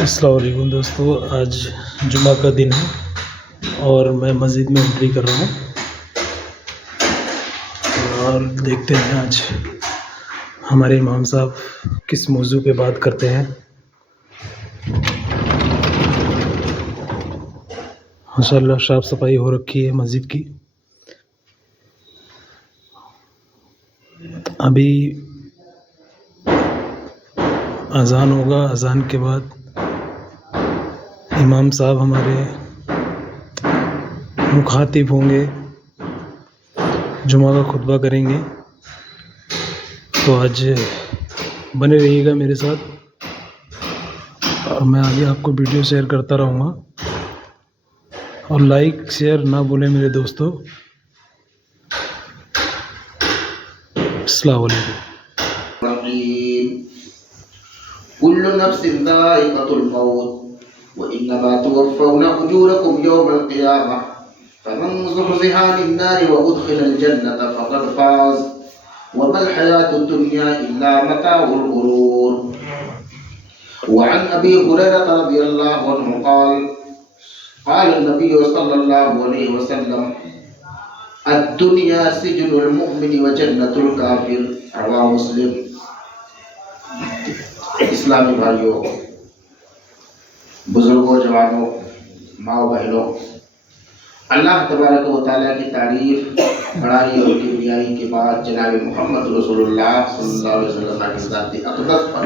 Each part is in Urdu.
السلام علیکم دوستو، آج جمعہ کا دن ہے اور میں مسجد میں انٹری کر رہا ہوں اور دیکھتے ہیں آج ہمارے امام صاحب کس موضوع پہ بات کرتے ہیں۔ ماشاءاللہ صاف صفائی ہو رکھی ہے مسجد کی۔ ابھی اذان ہوگا، اذان کے بعد امام صاحب ہمارے مخاطب ہوں گے، جمعہ کا خطبہ کریں گے، تو آج بنے رہیے گا میرے ساتھ اور میں آگے آپ کو ویڈیو شیئر کرتا رہوں گا، اور لائک شیئر نہ بھولیں میرے دوستو۔ السلام علیکم۔ كل نفس ذائقة الموت وإنما توفون أجوركم يوم القيامة فمن زحزح عن النار وأدخل الجنة فقد فاز وما الحياة الدنيا إلا متاع الغرور. وعن أبي هريرة رضي الله عنه قال قال النبي صلى الله عليه وسلم الدنيا سجن المؤمن وجنة الكافر. رواه مسلم. اسلامی بھائیوں، بزرگوں، جوانوں، ماں بہنوں، اللہ تبارک و تعالیٰ کی تعریف، بڑائی اور کبریائی کے بعد جناب محمد رسول اللہ صلی اللہ علیہ وسلم کی ذات اقدس پر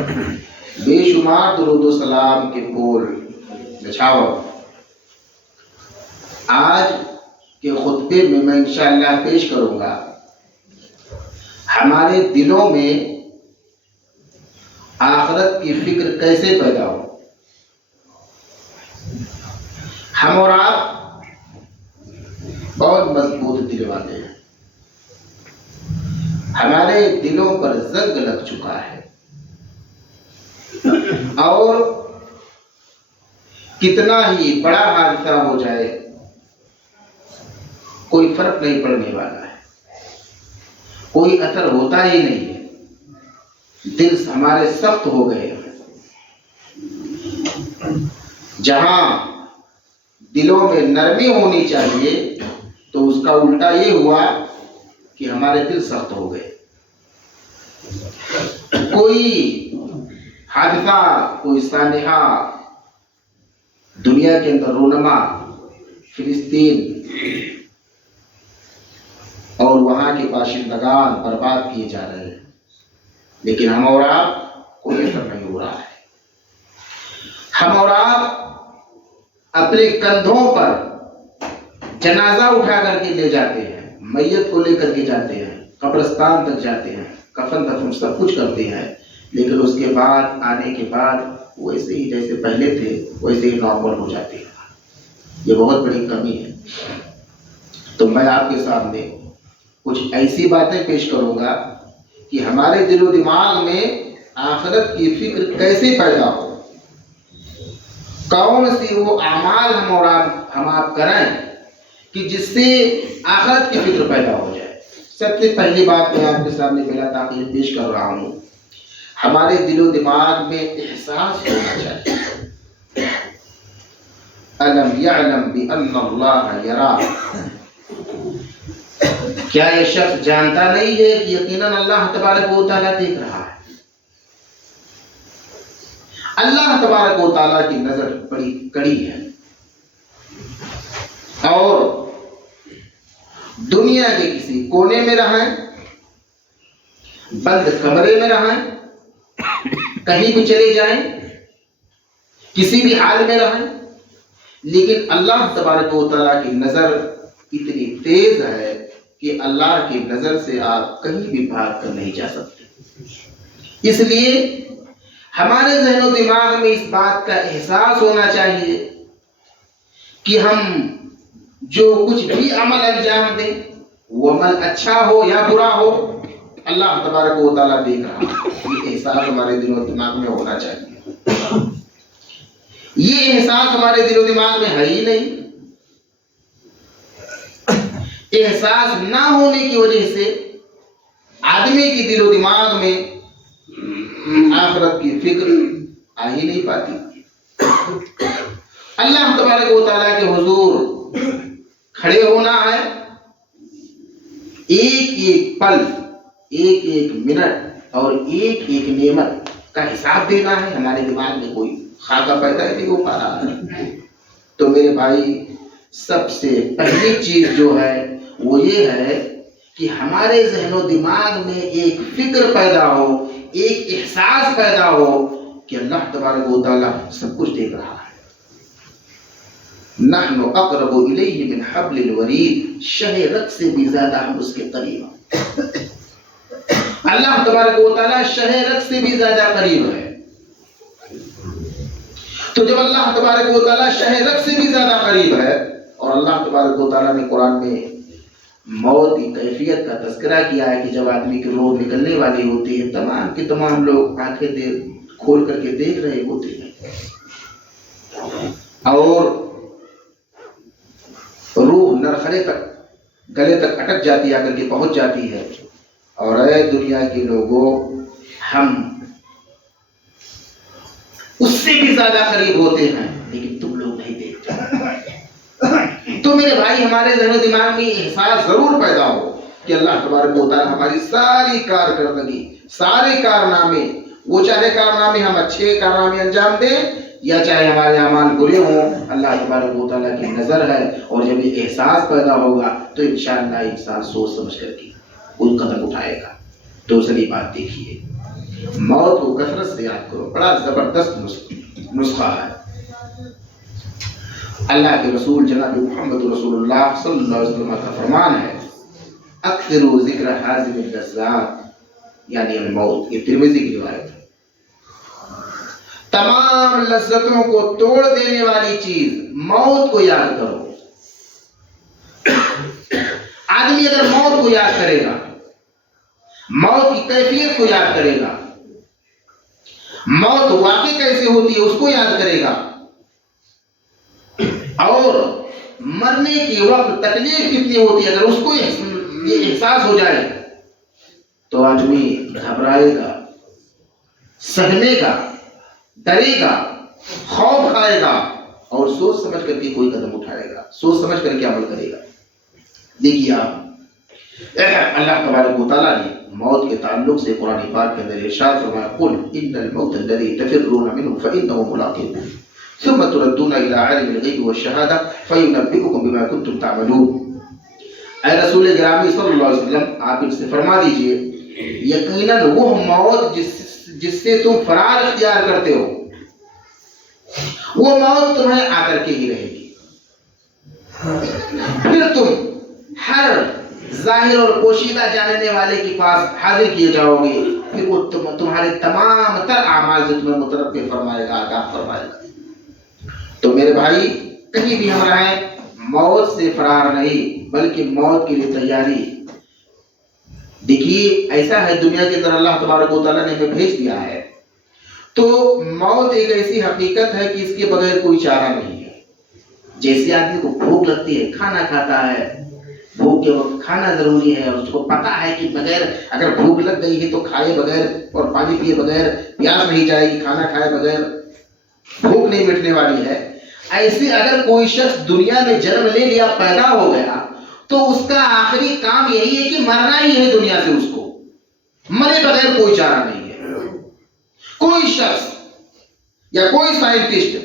بے شمار درود و سلام کے پھول بچھاؤ۔ آج کے خطبے میں میں انشاءاللہ پیش کروں گا ہمارے دلوں میں آخرت کی فکر کیسے پیدا ہو۔ ہم اور آپ بہت مضبوط دل والے ہیں، ہمارے دلوں پر زنگ لگ چکا ہے، اور کتنا ہی بڑا حادثہ ہو جائے کوئی فرق نہیں پڑنے والا ہے، کوئی اثر ہوتا ہی نہیں ہے، دل ہمارے سخت ہو گئے ہیں۔ جہاں دلوں میں نرمی ہونی چاہیے تو اس کا الٹا یہ ہوا کہ ہمارے دل سخت ہو گئے۔ کوئی حادثہ، کوئی سانحہ دنیا کے اندر رونما فلسطین اور وہاں کے باشندگان برباد کیے جا رہے ہیں، لیکن ہم اور آپ کوئی اثر نہیں ہو رہا ہے۔ ہم اور آپ اپنے کندھوں پر جنازہ اٹھا کر کے لے جاتے ہیں، میت کو لے کر کے جاتے ہیں، قبرستان تک جاتے ہیں، کفن دفن سب کچھ کرتے ہیں، لیکن اس کے بعد آنے کے بعد ویسے ہی جیسے پہلے تھے ویسے ہی نارمل ہو جاتے ہیں۔ یہ بہت بڑی کمی ہے۔ تو میں آپ کے سامنے کچھ ایسی باتیں پیش کروں گا کہ ہمارے دل و دماغ میں آخرت کی فکر کیسے پیدا ہو، کون سی وہ اعمال ہم آپ کریں کہ جس سے آخرت کی فکر پیدا ہو جائے۔ سب سے پہلی بات میں آپ کے سامنے بلا تاخیر پیش کر رہا ہوں، ہمارے دل و دماغ میں احساس ہونا چاہیے۔ الم یعلم بان اللہ یرا، کیا یہ شخص جانتا نہیں ہے کہ یقیناً اللہ تبارک و تعالیٰ دیکھ رہا ہے۔ اللہ تبارک و تعالیٰ کی نظر بڑی کڑی ہے، اور دنیا کے کسی کونے میں رہیں، بند کمرے میں رہیں، کہیں بھی چلے جائیں، کسی بھی حال میں رہیں، لیکن اللہ تبارک و تعالیٰ کی نظر اتنی تیز ہے کہ اللہ کی نظر سے آپ کہیں بھی بھاگ کر نہیں جا سکتے۔ اس لیے ہمارے ذہن و دماغ میں اس بات کا احساس ہونا چاہیے کہ ہم جو کچھ بھی عمل انجام دیں، وہ عمل اچھا ہو یا برا ہو، اللہ تبارک و تعالیٰ دیکھ رہا ہے۔ یہ احساس ہمارے دل و دماغ میں ہونا چاہیے۔ یہ احساس ہمارے دل و دماغ میں ہے ہی نہیں۔ احساس نہ ہونے کی وجہ سے آدمی کی دل و دماغ میں آخرت کی فکر آ ہی نہیں پاتی۔ اللہ تبارک و تعالیٰ کے حضور کھڑے ہونا ہے، ایک ایک پل، ایک ایک منٹ اور ایک ایک نعمت کا حساب دینا ہے۔ ہمارے دماغ میں کوئی خاکہ پیدا نہیں ہو پا رہا ہے۔ تو میرے بھائی، سب سے پہلی چیز جو ہے وہ یہ ہے کہ ہمارے ذہن و دماغ میں ایک فکر پیدا ہو، ایک احساس پیدا ہو کہ اللہ تبارک و تعالیٰ سب کچھ دیکھ رہا ہے۔ نحن اقرب الیہ من حبل الورید، شہ رگ سے بھی زیادہ ہم اس کے قریب ہیں۔ اللہ تبارک و تعالیٰ شہ رگ سے بھی زیادہ قریب ہے۔ تو جب اللہ تبارک و تعالیٰ شہ رگ سے بھی زیادہ قریب ہے، اور اللہ تبارک و تعالیٰ نے قرآن میں موت کی کیفیت کا تذکرہ کیا ہے کہ جب آدمی کی روح نکلنے والی ہوتی ہے، تمام کے تمام لوگ آنکھیں کھول کر کے دیکھ رہے ہوتے ہیں، اور روح نرخرے تک، گلے تک اٹک جاتی، آ کر کے پہنچ جاتی ہے، اور اے دنیا کے لوگوں، ہم اس سے بھی زیادہ قریب ہوتے ہیں، لیکن تم لوگ نہیں دیکھتے۔ تو میرے بھائی، ہمارے ذہن و دماغ میں احساس ضرور پیدا ہو کہ اللہ تبارک و تعالیٰ ہماری ساری کارکردگی، سارے کارنامے، وہ چاہے کارنامے ہم اچھے کارنامے انجام دیں یا چاہے ہمارے اعمال برے ہوں، اللہ تبارک و تعالیٰ کی نظر ہے۔ اور جب یہ احساس پیدا ہوگا تو انشاءاللہ انسان سوچ سمجھ کر کے کوئی قدم اٹھائے گا۔ دوسری بات دیکھیے، موت کو کثرت سے یاد کرو، بڑا زبردست نسخہ ہے۔ اللہ کے رسول جناب محمد رسول اللہ صلی اللہ علیہ وسلم کا فرمان ہے، اکثروا ذکر حازم اللذات، یعنی الموت۔ یہ ترمذی کی روایت ہے۔ تمام لذتوں کو توڑ دینے والی چیز موت کو یاد کرو۔ آدمی اگر موت کو یاد کرے گا، موت کی کیفیت کو یاد کرے گا، موت واقع کیسے ہوتی ہے اس کو یاد کرے گا، اور مرنے کے وقت تکلیف کتنی ہوتی ہے اگر اس کو یہ احساس ہو جائے، تو آدمی گھبرائے گا، سہمے گا، ڈرے گا، خوف کھائے گا، اور سوچ سمجھ کر کے کوئی قدم اٹھائے گا، سوچ سمجھ کر کے عمل کرے گا۔ دیکھیے آپ، اللہ تبارک و تعالیٰ نے موت کے تعلق سے قرآن پاک کے اندر ارشاد فرمایا، قل ان الموت الذی تفرون منه فانه ملاقیکم ثم تردون الى عالم الغیب والشہادہ فینبئکم بما کنتم تعملون۔ اے رسول گرامی صلی اللہ علیہ وسلم، آپ ان سے فرما دیجئے، یقیناً وہ موت جس سے تم فرار اختیار کرتے ہو، وہ موت تمہیں آ کر کے ہی رہے گی۔ پھر تم ہر ظاہر اور پوشیدہ جاننے والے کے پاس حاضر کیے جاؤ گے، پھر وہ تمہارے تمام تر اعمال سے تمہیں متنبع فرمائے گا، آگاہ فرمائے گا۔ تو میرے بھائی، کہیں بھی ہم رہیں، موت سے فرار نہیں بلکہ موت کے لیے تیاری۔ دیکھیے، ایسا ہے دنیا کے اندر اللہ تبارک و تعالیٰ نے ہمیں بھیج دیا ہے، تو موت ایک ایسی حقیقت ہے کہ اس کے بغیر کوئی چارہ نہیں ہے۔ جیسے آدمی کو بھوک لگتی ہے، کھانا کھاتا ہے، بھوک کے وقت کھانا ضروری ہے، اور اس کو پتا ہے کہ بغیر اگر بھوک لگ گئی ہے تو کھائے بغیر اور پانی پیے بغیر پیاس نہیں جائے گی، کھانا کھائے بغیر بھوک نہیں مٹنے والی ہے۔ ایسے اگر کوئی شخص دنیا میں جنم لے لیا، پیدا ہو گیا، تو اس کا آخری کام یہی ہے کہ مرنا ہی ہے دنیا سے، اس کو مرے بغیر کوئی چارہ نہیں ہے۔ کوئی شخص یا کوئی سائنٹسٹ،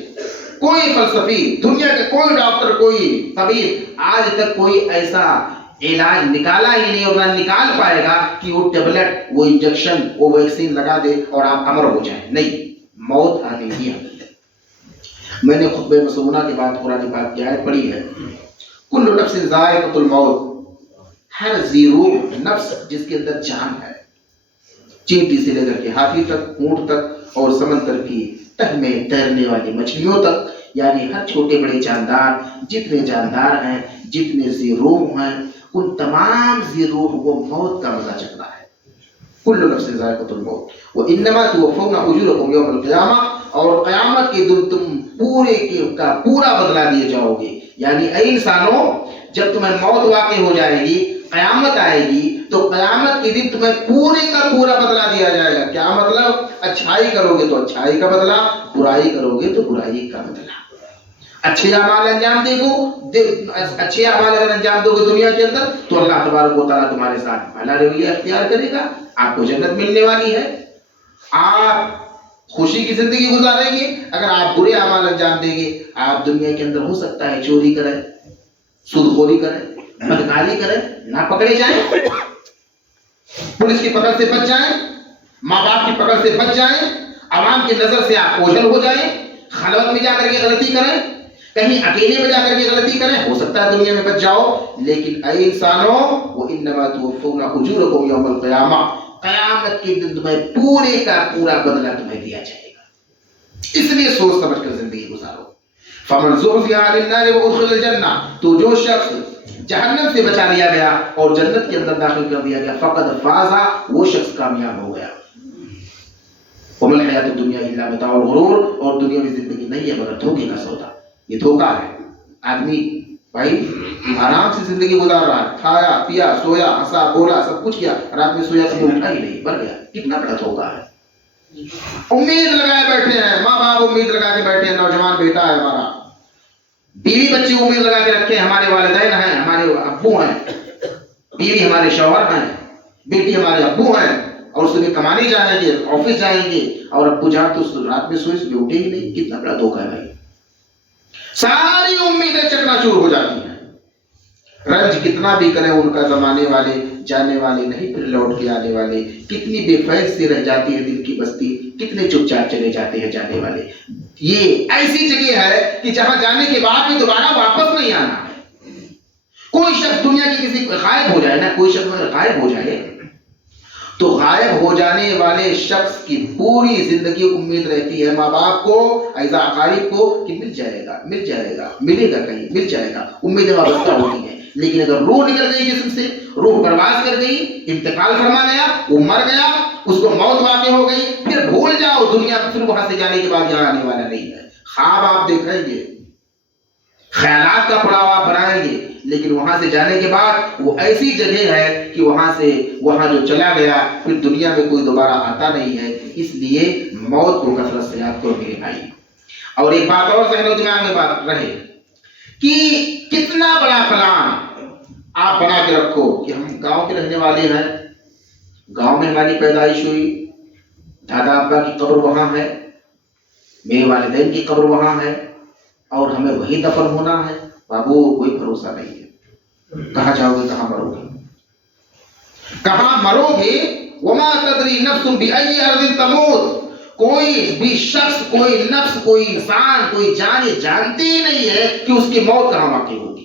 کوئی فلسفی، دنیا کے کوئی ڈاکٹر، کوئی طبیب آج تک کوئی ایسا علاج نکالا ہی نہیں، اور نہ نکال پائے گا کہ وہ ٹیبلٹ، وہ انجیکشن، وہ ویکسین لگا دے اور آپ امر ہو جائیں۔ نہیں، موت آنے ہی آتی ہے۔ میں نے خطبہ مسونہ کے بعد قرآن پاک کی آیت پڑھی ہے، کل نفس ذائقۃ الموت، ہر ذی روح نفس جس کے اندر جان ہے، چینٹی سے لے کر کے ہاتھی تک، اونٹ تک، اور سمندر کی تہ میں تیرنے والی مچھلیوں تک، یعنی ہر چھوٹے بڑے جاندار، جتنے جاندار ہیں، جتنے ذی روح ہیں، ان تمام ذی روح کو موت کا مزہ چکھنا ہے۔ کل نفس ذائقۃ الموت وانما توفون اجورکم یوم القیامہ، اور قیامت کے دن تم پورے کا پورا بدلہ دیے جاؤ گے۔ یعنی اے انسانوں، جب تمہیں موت واقع ہو جائے گی، قیامت آئے گی، تو قیامت کے دن تمہیں پورے کا پورا بدلہ دیا جائے گا. کیا مطلب؟ اچھائی کرو گے تو اچھائی کا بدلہ, برائی کرو گے تو برائی کا بدلہ. اچھے اعمال انجام اچھے اعمال اگر انجام دو گے دنیا کے اندر تو اللہ تبارک و تعالیٰ تمہارے ساتھ بھلا رویہ اختیار کرے گا, آپ کو جنت ملنے والی ہے, آپ خوشی کی زندگی گزاریں گے. اگر آپ برے اعمال انجام دیں گے, آپ دنیا کے اندر ہو سکتا ہے چوری کریں, سود خوری کریں, بدکاری کریں, نہ پکڑے جائیں, پولیس کی پکڑ سے بچ جائیں, ماں باپ کی پکڑ سے بچ جائیں, عوام کی نظر سے آپ اوجھل ہو جائیں, خلوت میں جا کر کے غلطی کریں, کہیں اکیلے میں جا کر کے غلطی کریں, ہو سکتا ہے دنیا میں بچ جاؤ. لیکن اے انسانوں, وَإِنَّمَا تُوَفَّوْنَ أُجُورَكُمْ يَوْمَ الْقِيَامَةِ, قیامت کے دن تمہیں پورے کا پورا بدلہ تمہیں دیا جائے گا. اس لیے سوچ سمجھ کر زندگی گزارو. فَمَنْ زُحْزِحَ عَنِ النَّارِ وَأُدْخِلَ الْجَنَّةَ, تو جو شخص جہنم سے بچا لیا گیا اور جنت کے اندر داخل کر دیا گیا, فقد فاز, وہ شخص کامیاب ہو گیا. وَمَا الْحَيَاةُ الدُّنْيَا إِلَّا مَتَاعُ الْغُرُورِ, اور دنیا میں زندگی نہیں ہے مگر دھوکے کا سودا. یہ دھوکا ہے. آدمی بھائی آرام سے زندگی گزار رہا ہے, کھایا پیا سویا ہنسا بولا سب کچھ کیا, رات میں سویا صبح اٹھا ہی نہیں, مر گیا. کتنا بڑا دھوکا ہے. امید لگائے بیٹھے ہیں, ماں باپ امید لگا کے بیٹھے ہیں, نوجوان بیٹا ہے ہمارا, بیوی بچے امید لگا کے رکھے, ہمارے والدین ہیں, ہمارے ابو ہیں, بیوی ہمارے شوہر ہیں, بیٹی ہمارے ابو ہیں, اور صبح کمانے جائیں گے, آفس جائیں گے, اور ابو جان تو رات میں سوئے صبح اٹھے ہی نہیں. کتنا بڑا دھوکا ہے بھائی. ساری امیدیں چکنا چور ہو جاتی ہیں. رنج کتنا بھی کریں ان کا زمانے والے جانے والے نہیں, پھر لوٹ کے آنے والے. کتنی بے فیض سے رہ جاتی ہے دل کی بستی, کتنے چپ چاپ چلے جاتے ہیں جانے والے. یہ ایسی جگہ ہے کہ جہاں جانے کے بعد بھی دوبارہ واپس نہیں آنا ہے. کوئی شخص دنیا کی کسی غائب ہو جائے نا, کوئی شخص غائب ہو جائے تو غائب ہو جانے والے شخص کی پوری زندگی امید رہتی ہے ماں باپ کو, اعزا اقارب کو, کہ مل جائے گا ملے گا کہیں مل جائے گا. امیدیں وابستہ ہوتی ہیں. لیکن اگر روح نکل گئی جسم سے, روح پرواز کر گئی, انتقال فرما گیا, وہ مر گیا, اس کو موت واقع ہو گئی, پھر بھول جاؤ دنیا, پھر وہاں سے جانے کے بعد یہاں آنے والا نہیں ہے. خواب آپ دیکھیں گے, خیالات کا پڑاؤ آپ بنائیں گے, لیکن وہاں سے جانے کے بعد وہ ایسی جگہ ہے کہ وہاں جو چلا گیا پھر دنیا میں کوئی دوبارہ آتا نہیں ہے. اس لیے موت کو کثرت سے یاد کرو میرے بھائی. اور ایک بات اور ذہن و دماغ میں بات رہے کہ کتنا بڑا پلان آپ بنا کے رکھو کہ ہم گاؤں کے رہنے والے ہیں, گاؤں میں ہماری پیدائش ہوئی, دادا ابا کی قبر وہاں ہے, میرے والدین کی قبر وہاں ہے, اور ہمیں وہی دفن ہونا ہے. بابو کوئی بھروسہ نہیں ہے, کہاں جاؤ گے, کہاں مرو گے, کہاں مرو گے. وما تدری نفس بأي ارض تموت, کوئی بھی شخص, کوئی نفس, کوئی انسان, کوئی جان جانتے ہی نہیں ہے کہ اس کی موت کہاں واقع ہوگی.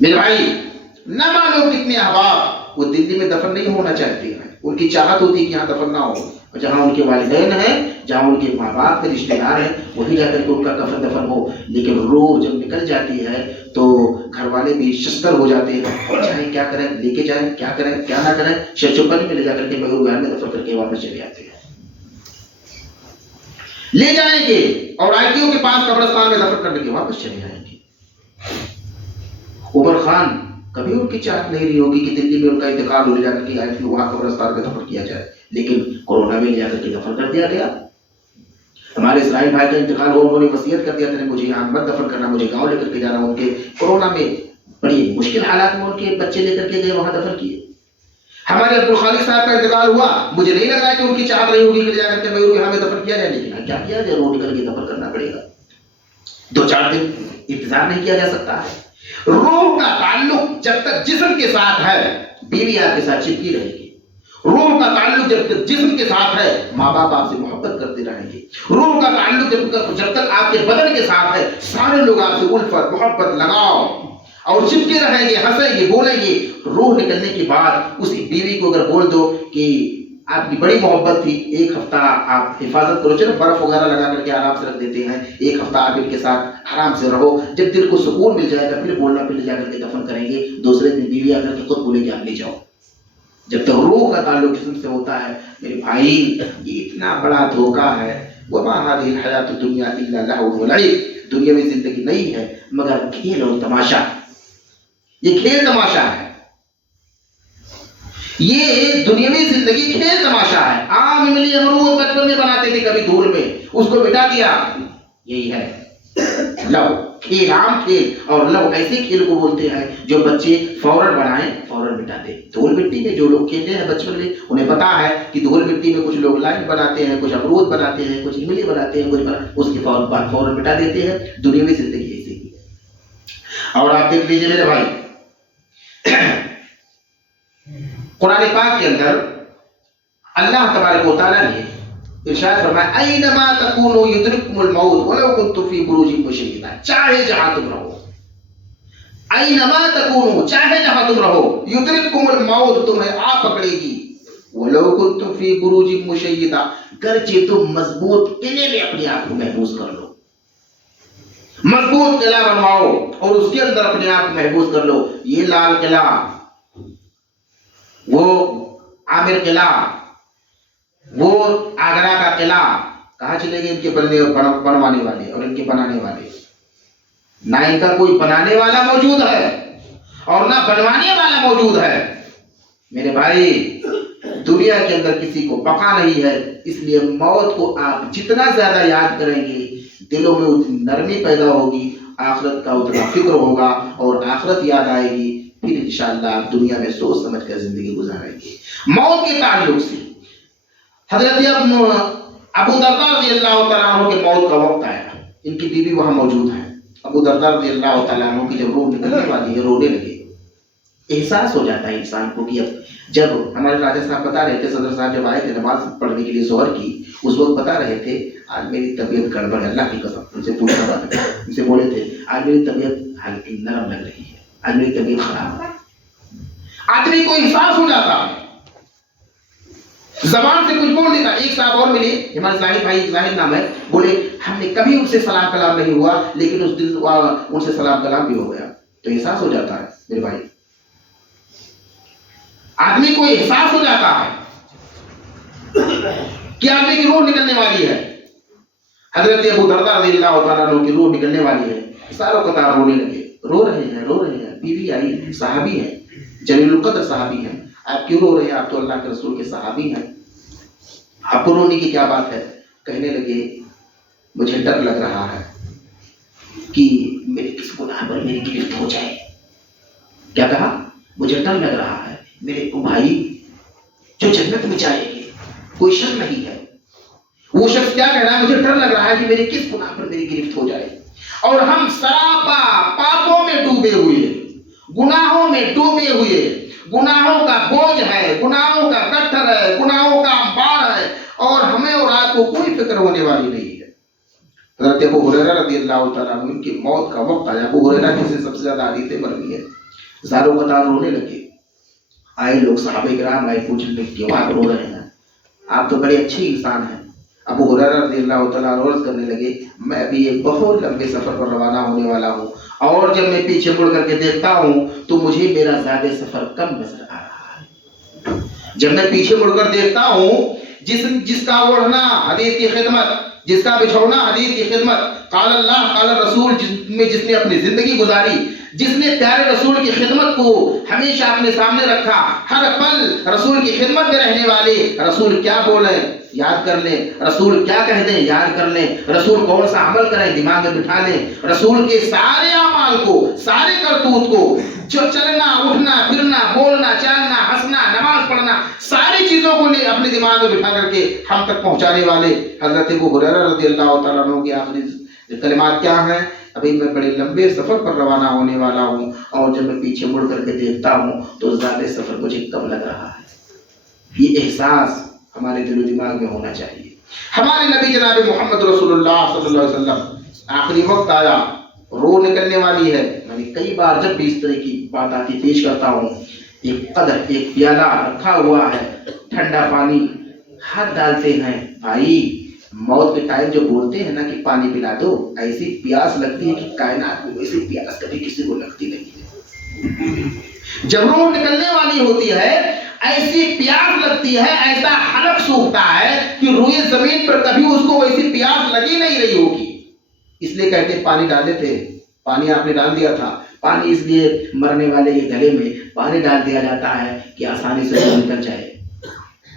میرے بھائی نہ مانو کتنے احباب وہ دلی میں دفن نہیں ہونا چاہتے ہیں, ان کی چاہت ہوتی ہے کہ یہاں دفن نہ ہو, اور جہاں ان کے والدین ہیں, جہاں ان کے ماں باپ کے رشتے دار ہیں, وہیں جا کر کے ان کا کفن دفن ہو. لیکن روح جب نکل جاتی ہے تو گھر والے بھی شستر ہو جاتے ہیں, چاہے کیا کریں, لے کے جائیں, کیا کریں کیا نہ کریں. شیچوپانی میں لے جا کر کے مگر گھر میں دفن کر کے واپس چلے آتے ہیں. لے جائیں گے اور آئی ٹی او کے پاس قبرستان میں دفن کر کے واپس چلے آئیں گے. عمر خان کبھی ان کی چاہت نہیں رہی ہوگی کہ دلی میں ان کا انتقال ہو جا کر کے آئی وہاں قبرستان میں دفن کیا جائے, لیکن کورونا میں لے جا کر کے دفن کر دیا گیا. ہمارے اسرائیل بھائی کا انتقال ہو, انہوں نے وصیت کر دیا تھا مجھے یہاں مت دفن کرنا, مجھے گاؤں لے کر کے جانا. ان کے کورونا میں بڑی مشکل حالات میں ان کے بچے لے کر کے گئے, وہاں دفن کیے. ہمارے عبدالخالق صاحب کا انتقال ہوا, مجھے نہیں لگ رہا ہے کہ ان کی چاہت رہی ہوگی کہ لے جا کر کے میرے یہاں میں دفن کیا جائے, لیکن کیا کیا جائے, روڈ نکل کے دفن کرنا پڑے گا. 2-4 دن انتظار نہیں کیا جا سکتا ہے. روح کا تعلق جب تک جسم کے ساتھ ہے بیوی آپ کے ساتھ چپکی رہے گی. روح کا تعلق جب تک جسم کے ساتھ ہے ماں باپ آپ سے محبت کرتے رہیں گے. روح کا تعلق جب تک آپ کے بدن کے ساتھ ہے سارے لوگ آپ سے الفت محبت لگاؤ اور چپکے رہیں گے, ہنسیں گے, بولیں گے. روح نکلنے کے بعد اسی بیوی کو اگر بول دو کہ آپ کی بڑی محبت تھی, 1 ہفتہ آپ حفاظت کرو, چلو برف وغیرہ لگا کر کے آرام سے رکھ دیتے ہیں, 1 ہفتہ آپ ان کے ساتھ آرام سے رہو, جب دل کو سکون مل جائے گا پھر بولنا, پھر جا کر کے دفن کریں گے. دوسرے دن بیوی آ کر کے خود بولے کہ آپ لے جاؤ. جب تک روح کا تعلق جسم سے ہوتا ہے میرے بھائی, یہ اتنا بڑا دھوکا ہے. وما هذه الحیات الدنیا الا لهو ولعب, دنیا میں زندگی نہیں ہے مگر کھیل اور تماشا. یہ کھیل تماشا ہے، یہ دنیاوی زندگی کھیل تماشا ہے۔ آم املی امرود بچپن میں بناتے تھے کبھی دھول میں، اس کو مٹا دیا، یہی ہے لو کھیل، عام کھیل۔ اور لو ایسے کھیل کو بولتے ہیں جو بچے فوراً بنائیں فوراً مٹا دیں۔ دھول مٹی میں جو لوگ کھیلتے ہیں بچپن میں انہیں پتا ہے کہ دھول مٹی میں کچھ لوگ لائم بناتے ہیں، کچھ امرود بناتے ہیں، کچھ املی بناتے ہیں، اس کے فوراً مٹا دیتے ہیں۔ دنیاوی زندگی ایسی ہی ہے۔ اور آپ دیکھ لیجیے میرے بھائی، قرآن پاک کے اندر اللہ تبارک و تعالیٰ نے ارشاد فرمایا اینما تکونوا یدرککم الموت ولو کنتم فی بروج مشیدہ، چاہے جہاں تم رہو، اینما تکونوا، چاہے جہاں تم رہو، یدرککم الموت، تمہیں آ پکڑے گی، ولو کنتم فی بروج مشیدہ، گرچہ تم مضبوط قلعے میں اپنے آپ کو محفوظ کر لو، مضبوط قلعہ بنواؤ اور اس کے اندر اپنے آپ کو محفوظ کر لو۔ یہ لال قلعہ، وہ عامر قلعہ، وہ آگرہ کا قلعہ، کہاں چلے گئے ان کے بنوانے والے اور ان کے بنانے والے؟ نہ ان کا کوئی بنانے والا موجود ہے اور نہ بنوانے والا موجود ہے۔ میرے بھائی، دنیا کے اندر کسی کو بقا نہیں ہے، اس لیے موت کو آپ جتنا زیادہ یاد کریں گے دلوں میں اتنی نرمی پیدا ہوگی، آخرت کا اتنا فکر ہوگا اور آخرت یاد آئے گی، پھر انشاءاللہ آپ دنیا میں سوچ سمجھ کر زندگی گزاریں گے۔ موت کے تعلق سے حضرت ابو درداء رضی اللہ تعالیٰ عنہ کے موت کا وقت آیا، ان کی بیوی وہاں موجود ہے۔ ابو درداء رضی اللہ تعالیٰ عنہ کی جب روح نکلنے والی ہے، رونے لگے۔ احساس ہو جاتا ہے انسان کو کہ اب جب ہمارے راجہ صاحب بتا رہے تھے، صدر صاحب جب آئے تھے نماز پڑھنے کے لیے ظہر کی، اس وقت بتا رہے تھے آج میری طبیعت گڑبڑ ہے، اللہ کی قسم ان سے پوچھا بات ہے، ان سے بولے تھے آج میری طبیعت ہلکی نرم لگ رہی ہے، آج میری طبیعت خراب ہے۔ آدمی کو احساس ہو جاتا ہے، زبان سے کچھ بول دیتا۔ ایک صاحب اور ملے، ہمارے ظاہر بھائی، ظاہر نام ہے، بولے ہم نے کبھی ان سے سلام کلام نہیں ہوا لیکن اس دن ان سے سلام کلام بھی ہو گیا۔ تو احساس ہو جاتا ہے میرے بھائی، آدمی کو احساس ہو جاتا ہے کہ آدمی کی روح نکلنے والی ہے۔ حضرت ابو درداء رضی اللہ تعالیٰ عنہ کی روح نکلنے والی ہے، ساروں قطار رونے لگے، رو رہے ہیں۔ بیوی آئی، صحابی ہیں، جلیل القدر صحابی ہیں، آپ کیوں رو رہے ہیں؟ آپ تو اللہ کے رسول کے صحابی ہیں، آپ کو رونے کی کیا بات ہے؟ کہنے لگے مجھے ڈر لگ رہا ہے کہ میرے کس گناہ پر میری گرفت ہو جائے۔ کیا کہا؟ مجھے ڈر لگ رہا ہے میرے کو بھائی جو جنت میں جائے گے، کوئی شک نہیں ہے، وہ شخص کیا کہہ رہا ہے؟ مجھے ڈر لگ رہا ہے کہ میرے کس گناہ پر میری گرفت ہو جائے۔ اور ہم سراپا پاپوں میں ڈوبے ہوئے، گناہوں میں ڈوبے ہوئے، گناہوں کا بوجھ ہے، گناہوں کا گٹھر ہے، گناہوں کا انبار ہے، اور ہمیں اور آپ کو کوئی فکر ہونے والی نہیں ہے۔ حضرت ابو ہریرہ رضی اللہ تعالیٰ عنہ کی موت کا وقت آیا۔ ابو ہریرہ جن سے سب سے زیادہ حدیثیں مروی ہیں، زاروں قطار رونے لگے۔ آئے لوگ، صحابہ کرام آئے، پوچھنے لگے کیوں آپ رو رہے ہیں؟ آپ تو بڑے اچھے انسان ہیں۔ ابو ہریرہ رضی اللہ تعالیٰ عنہ عرض کرنے لگے میں ابھی ایک بہت لمبے سفر پر روانہ ہونے والا ہوں، اور جب میں پیچھے مڑ کر کے دیکھتا ہوں تو مجھے میرا زیادہ سفر کم نظر آ رہا ہے۔ جب میں پیچھے مڑ کر دیکھتا ہوں جس کا اوڑھنا حدیث کی خدمت، جس کا بچھونا حدیث کی خدمت، قال اللہ قال رسول، جس نے اپنی زندگی گزاری، جس نے پیارے رسول کی خدمت کو ہمیشہ اپنے سامنے رکھا، ہر پل رسول کی خدمت میں رہنے والے، رسول کیا بولیں یاد کر لیں، رسول کیا کہہ دیں یاد کر لیں، رسول کون سا عمل کریں دماغ میں بٹھا لیں، رسول کے سارے اعمال کو، سارے کرتوت کو، جو چلنا اٹھنا پھرنا بولنا چالنا ہنسنا نماز پڑھنا، ساری چیزوں کو اپنے دماغ میں بٹھا کر کے ہم تک پہنچانے والے حضرت ابو ہریرہ رضی اللہ تعالیٰ عنہ کی آخری کلمات کیا ہیں؟ ابھی میں بڑے لمبے سفر پر روانہ ہونے والا ہوں، اور جب میں پیچھے مڑ کر کے دیکھتا ہوں تو زیادہ سفر مجھے کم لگ رہا ہے۔ یہ احساس ہمارے دل و دماغ میں ہونا چاہیے۔ ہمارے نبی جناب محمد رسول اللہ صلی اللہ علیہ وسلم آخری وقت آیا، روح نکلنے والی ہے۔ میں نے کئی بار جب بھی اس طرح کی بات آتی پیش کرتا ہوں، ایک قدر ایک پیالہ رکھا ہوا ہے، ٹھنڈا پانی، ہاتھ ڈالتے ہیں، بھائی موت کے ٹائم جو بولتے ہیں نا کہ پانی پلا دو، ایسی پیاس لگتی ہے کہ کائنات میں ویسی پیاس کبھی کسی کو لگتی نہیں ہے۔ جب روح نکلنے والی ہوتی ہے ایسی پیاس لگتی ہے، ایسا حلق سوکھتا ہے کہ روئے زمین پر کبھی اس کو ویسی پیاس لگی نہیں رہی ہوگی۔ اس لیے کہتے ہیں پانی ڈالے تھے، پانی آپ نے ڈال دیا تھا، پانی اس لیے مرنے والے کے گلے میں پانی ڈال دیا جاتا ہے کہ آسانی سے وہ نکل جائے۔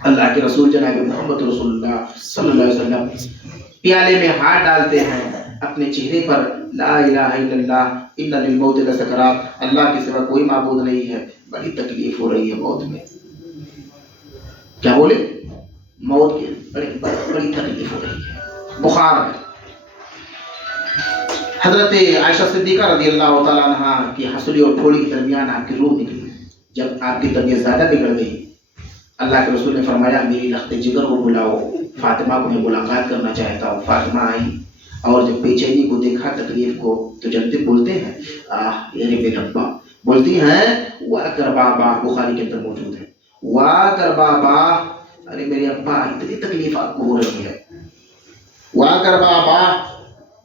اللہ کے رسول جناب محمد رسول اللہ صلی اللہ علیہ وسلم پیالے میں ہاتھ ڈالتے ہیں، اپنے چہرے پر لا الہ الا اللہ ان للموت لسکرات، اللہ کے سوا کوئی معبود نہیں ہے، بڑی تکلیف ہو رہی ہے موت میں۔ کیا بولے؟ موت کی بڑی تکلیف ہو رہی ہے، بخار ہے۔ حضرت عائشہ صدیقہ رضی اللہ تعالیٰ عنہ کی ہنسلی اور پھوڑی کے درمیان آپ کی روح نکلی۔ جب آپ کی طبیعت زیادہ بگڑ گئی، اللہ کے رسول نے فرمایا میری لخت جگر کو بلاؤ، فاطمہ کو میں ملاقات کرنا چاہتا ہوں۔ فاطمہ آئی اور جب بے چینی کو دیکھا، تکلیف کو، تو جلدی بولتے ہیں یعنی میرے ابا بولتی ہیں وا کر بابا، بخاری کے اندر موجود ہے، وا کر بابا، ارے میرے ابا اتنی تکلیف آپ کو ہو رہی ہے، وا کر بابا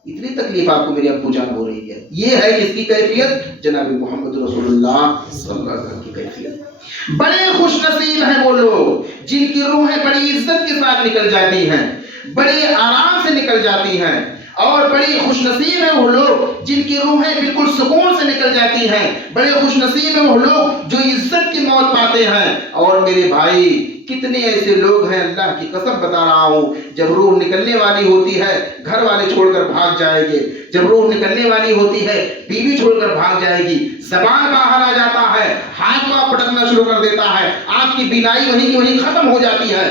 اتنی تکلیف آپ کو میرے ابو جان ہو رہی ہے۔ یہ ہے کس کی کیفیت؟ جناب محمد رسول اللہ صلی اللہ علیہ وسلم کی کیفیت۔ بڑے خوش نصیب ہیں وہ لوگ جن کی روحیں بڑی عزت کے ساتھ نکل جاتی ہیں، بڑے آرام سے نکل جاتی ہیں، اور بڑی خوش نصیب ہیں وہ لوگ جن کی روحیں بالکل سکون سے نکل جاتی ہیں، بڑے خوش نصیب ہیں وہ لوگ جو عزت کی موت پاتے ہیں۔ اور میرے بھائی کتنے ایسے لوگ ہیں، اللہ کی قسم بتا رہا ہوں، جب روح نکلنے والی ہوتی ہے گھر والے چھوڑ کر بھاگ جائیں گے، جب روح نکلنے والی ہوتی ہے بیوی چھوڑ کر بھاگ جائے گی، زبان باہر آ جاتا ہے، ہاتھ پاؤں پٹکنا شروع کر دیتا ہے، آنکھ کی بینائی وہیں کی وہیں ختم ہو جاتی ہے،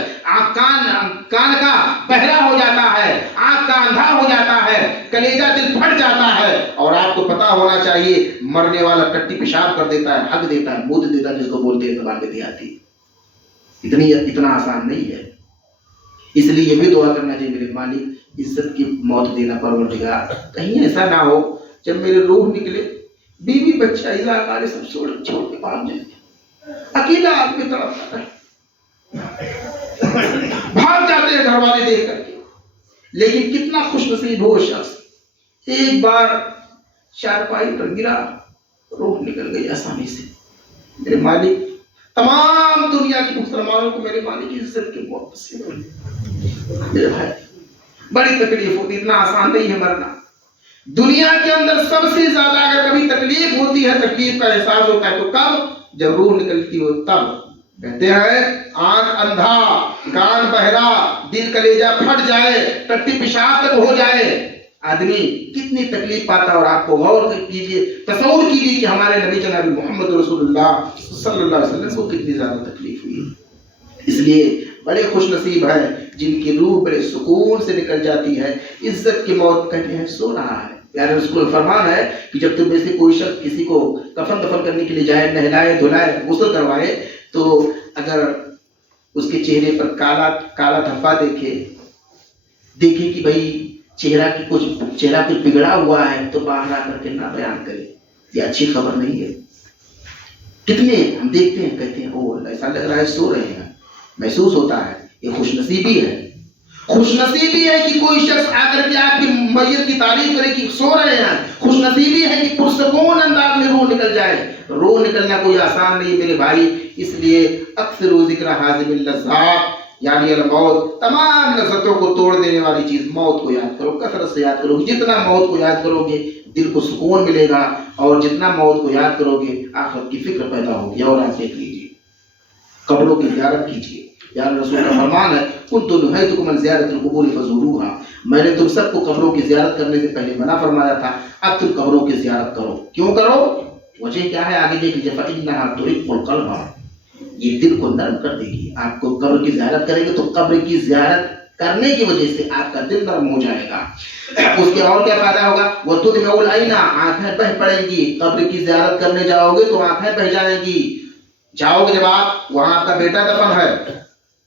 کان کا بہرا ہو جاتا ہے، آنکھ کا اندھا ہو جاتا ہے، کلیجہ دل پھٹ جاتا ہے، اور آپ کو پتا ہونا چاہیے مرنے والا ٹٹی پیشاب کر دیتا ہے، حق دیتا ہے، مود دیتا ہے، جس کو بولتے ہیں زبان میں دیہاتی۔ اتنا آسان نہیں ہے، اس لیے یہ بھی دعا کرنا چاہیے میرے مالک عزت کی موت دینا پروردگار، کہیں ایسا نہ ہو جب میرے روح نکلے بیوی بچہ علاقہ سب چھوڑ کے بھاگ جائیں، اکیلا آدمی تڑپتا ہے، بھاگ جاتے ہیں گھر والے دیکھ کر کے۔ لیکن کتنا خوش نصیب ہو شخص، ایک بار چارپائی پر گرا، روح نکل گئی آسانی سے۔ میرے مالک تمام دنیا کے مسلمانوں کو میرے مالک کی عزت کی موت نصیب ہو۔ میرے بھائی بڑی تکلیف ہوتی، اتنا آسان نہیں ہے مرنا۔ دنیا کے اندر سب سے زیادہ اگر کبھی تکلیف ہوتی ہے، تکلیف کا احساس ہوتا ہے تو کب؟ جب روح نکلتی ہو تب۔ کہتے ہیں آنکھ اندھا، کان بہرا، دل کلیجہ پھٹ جائے، ٹٹی پیشاب تک ہو جائے، آدمی کتنی تکلیف پاتا۔ اور آپ کو غور کیجیے، تصور کیجیے کہ ہمارے نبی جناب محمد رسول اللہ صلی اللہ علیہ وسلم کو کتنی زیادہ تکلیف ہوئی۔ اس لیے بڑے خوش نصیب ہیں جن کی روح بڑے سکون سے نکل جاتی ہے۔ عزت کی موت کہتے ہیں سو رہا ہے، یعنی اس کو فرمان ہے کہ جب تم میں سے کوئی شخص کسی کو کفن دفن کرنے کے لیے جائے، نہلائے دھلائے غسل کروائے، تو اگر اس کے چہرے پر کالا دھبا دیکھے کہ بھائی چہرہ کچھ بگڑا ہوا ہے، تو باہر آ کر کے نہ بیان کرے، یہ اچھی خبر نہیں ہے۔ کتنے ہم دیکھتے ہیں، کہتے ہیں او ایسا لگ رہا ہے سو رہے ہیں، محسوس ہوتا ہے، یہ خوش نصیبی ہے۔ خوش نصیبی ہے کہ کوئی شخص آ کر کے آپ کی میت کی تعریف کرے کہ سو رہے ہیں۔ خوش نصیبی ہے کہ پرسکون انداز میں روح نکل جائے۔ روح نکلنا کوئی آسان نہیں میرے بھائی، اس لیے اکثر ذکر حازم اللذات یعنی الموت، تمام لذتوں کو توڑ دینے والی چیز موت کو یاد کرو، کثرت سے یاد کرو۔ جتنا موت کو یاد کرو گے دل کو سکون ملے گا، اور جتنا موت کو یاد کرو گے آخرت کی فکر پیدا ہوگی۔ اور آپ دیکھ لیجیے، قبروں کی زیارت کیجیے، یار رسول کا فرمان ہے کنت نہیتکم عن زیارت القبور فزوروها، میں نے تم سب کو قبروں کی زیارت کرنے سے پہلے منع فرمایا تھا، اب تم قبروں کی زیارت کرو۔ کیوں کرو؟ وجہ کیا ہے آگے دیکھ لیجیے، فإنها ترق القلب، یہ دل کو نرم کر دے گی۔ آپ کو قبر کی زیارت کریں گے تو قبر کی زیارت کرنے کی وجہ سے آپ کا دل نرم ہو جائے گا۔ اس کے اور کیا فائدہ ہوگا؟ وَتُدْمِعُ الْعَيْنَ، آنکھیں بہہ پڑیں گی۔ قبر کی زیارت کرنے جاؤ گے تو آنکھیں بہہ جائیں گی۔ جاؤ گے جب آپ، وہاں آپ کا بیٹا دفن ہے،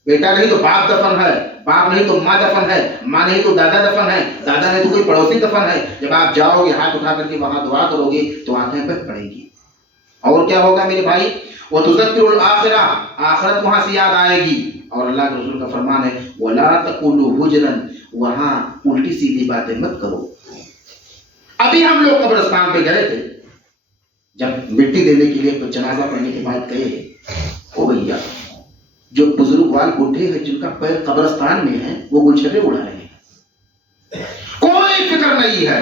بیٹا نہیں تو باپ دفن ہے، باپ نہیں تو ماں دفن ہے، ماں نہیں تو دادا دفن ہے، دادا نہیں تو کوئی پڑوسی دفن ہے۔ جب آپ جاؤ گے ہاتھ اٹھا کر کے وہاں دعا کرو گے تو آنکھیں بہہ پڑیں گی۔ اور کیا ہوگا میرے بھائی؟ وَتُذَكِّرُ الْآخِرَةَ، آخرت وہاں سے یاد آئے گی۔ اور اللہ کے رسول کا فرمان ہے وَلَا تَقُولُوا هُجْرًا، وہاں الٹی سیدھی باتیں مت کرو۔ ابھی ہم لوگ قبرستان پہ گئے تھے، جب مٹی دینے کے لیے جنازہ پڑھنے کے بعد گئے، او بھیا جو بزرگوار بوڑھے ہیں جن کا پیر قبرستان میں ہے وہ گلچھرے اڑا رہے ہیں، کوئی فکر نہیں ہے،